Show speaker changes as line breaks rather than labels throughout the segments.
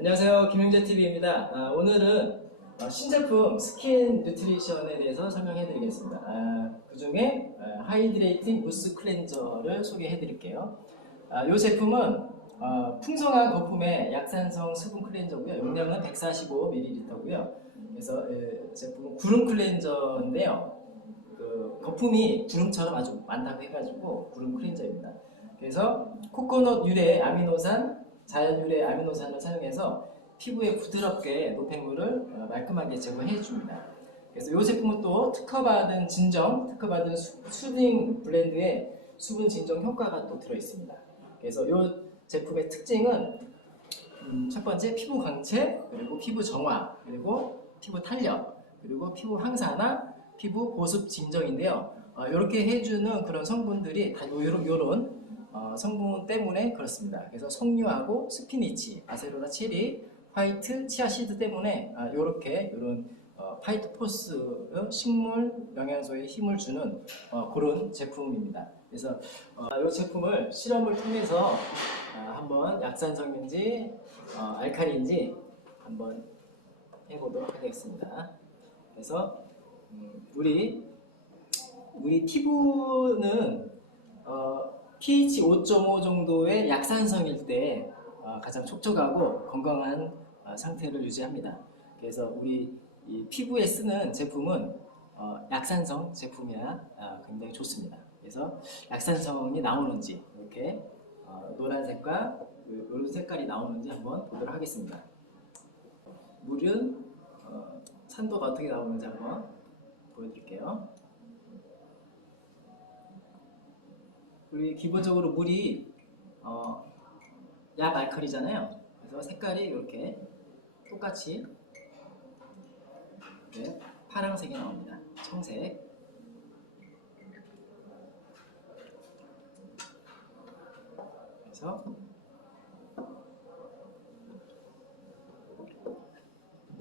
안녕하세요. 김용재 TV입니다. 아, 오늘은 어, 신제품 스킨 뉴트리션에 대해서 설명해 드리겠습니다. 그 중에 하이드레이팅 무스 클렌저를 소개해 드릴게요. 이 제품은 어, 풍성한 거품의 약산성 수분 클렌저고요. 용량은 145ml고요. 그래서 에, 제품은 구름 클렌저인데요. 그 거품이 구름처럼 아주 많다고 해가지고 구름 클렌저입니다. 그래서 코코넛 유래 아미노산, 자연 유래 아미노산을 사용해서 피부에 부드럽게 노폐물을 어, 말끔하게 제거해 줍니다. 그래서 이 제품은 또 특허받은 진정, 특허받은 수, 수딩 블렌드에 수분 진정 효과가 또 들어 있습니다. 그래서 이 제품의 특징은 음, 첫 번째 피부 광채, 그리고 피부 정화, 그리고 피부 탄력, 그리고 피부 항산화, 피부 보습 진정인데요. 이렇게 해주는 그런 성분들이 다 요런 요런 어, 성분 때문에 그렇습니다. 그래서 석류하고 스피니치, 아세로라 체리, 화이트, 치아시드 때문에 이렇게 이런 어, 파이토포스 식물 영양소에 힘을 주는 어, 그런 제품입니다. 그래서 이 제품을 실험을 통해서 아, 한번 약산성인지 어, 알칼리인지 한번 해보도록 하겠습니다. 그래서 음, 우리 우리 피부는 어, pH 5.5 정도의 약산성일 때 어, 가장 촉촉하고 건강한 어, 상태를 유지합니다. 그래서 우리 이 피부에 쓰는 제품은 어, 약산성 제품이야 아, 굉장히 좋습니다. 그래서 약산성이 나오는지 이렇게 어, 노란색과 이런 색깔이 나오는지 한번 보도록 하겠습니다. 물은 어, 산도가 어떻게 나오는지 한번 보여드릴게요. 우리 기본적으로 물이 어, 약 알칼리잖아요. 그래서 색깔이 이렇게 똑같이 이렇게 파란색이 나옵니다. 청색. 그래서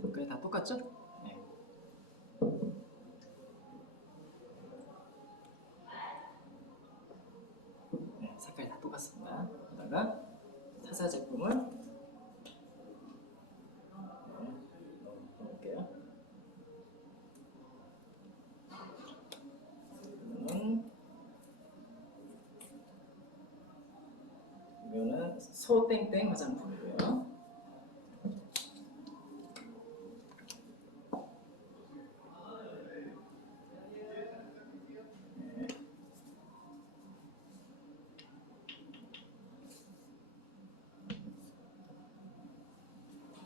색깔이 다 똑같죠? 네. 네, 색깔이 다 똑같습니다. 그러다가 타사 제품을 네, 넣어볼게요. 이거는 이거는 소땡땡 화장품이고요.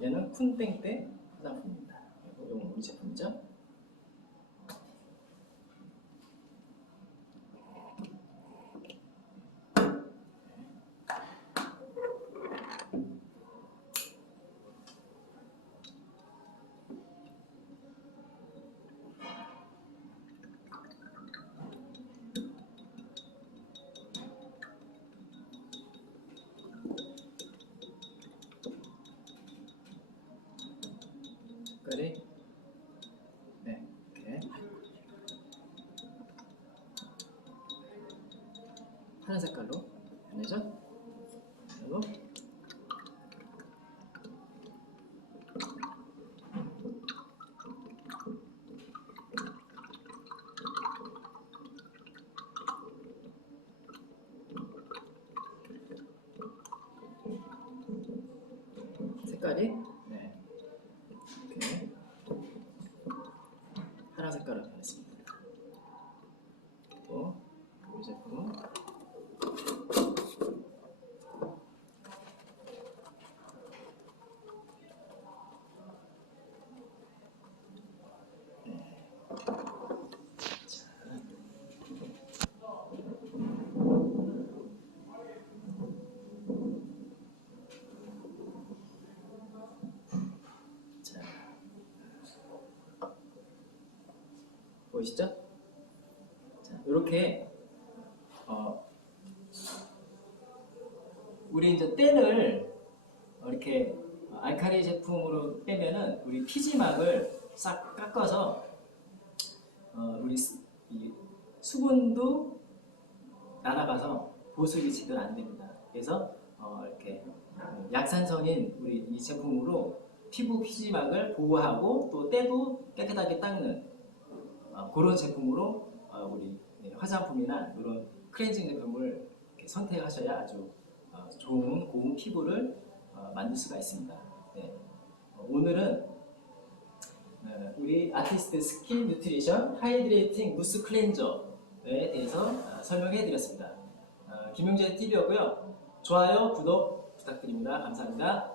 얘는 쿤땡땡 파란 색깔로 변해죠? 그리고 색깔이 네 이렇게 파란 색깔로 변했습니다. 그리고 이 제품 자, 보이시죠? 자, 이렇게 어, 우리 이제 때를 이렇게 알칼리 제품으로 빼면은 우리 피지막을 싹 깎아서 어, 우리 수, 이 수분도 날아가서 보습이 제대로 안 됩니다. 그래서 어, 이렇게 약산성인 우리 이 제품으로 피부 피지막을 보호하고 또 때도 깨끗하게 닦는 어, 그런 제품으로 어, 우리 네, 화장품이나 이런 클렌징 제품을 선택하셔야 아주 어, 좋은 고운 피부를 어, 만들 수가 있습니다. 네. 어, 오늘은 어, 우리 아티스트 스킨 뉴트리션 하이드레이팅 무스 클렌저에 대해서 어, 설명해 드렸습니다. 김용재 TV였고요. 좋아요, 구독 부탁드립니다. 감사합니다.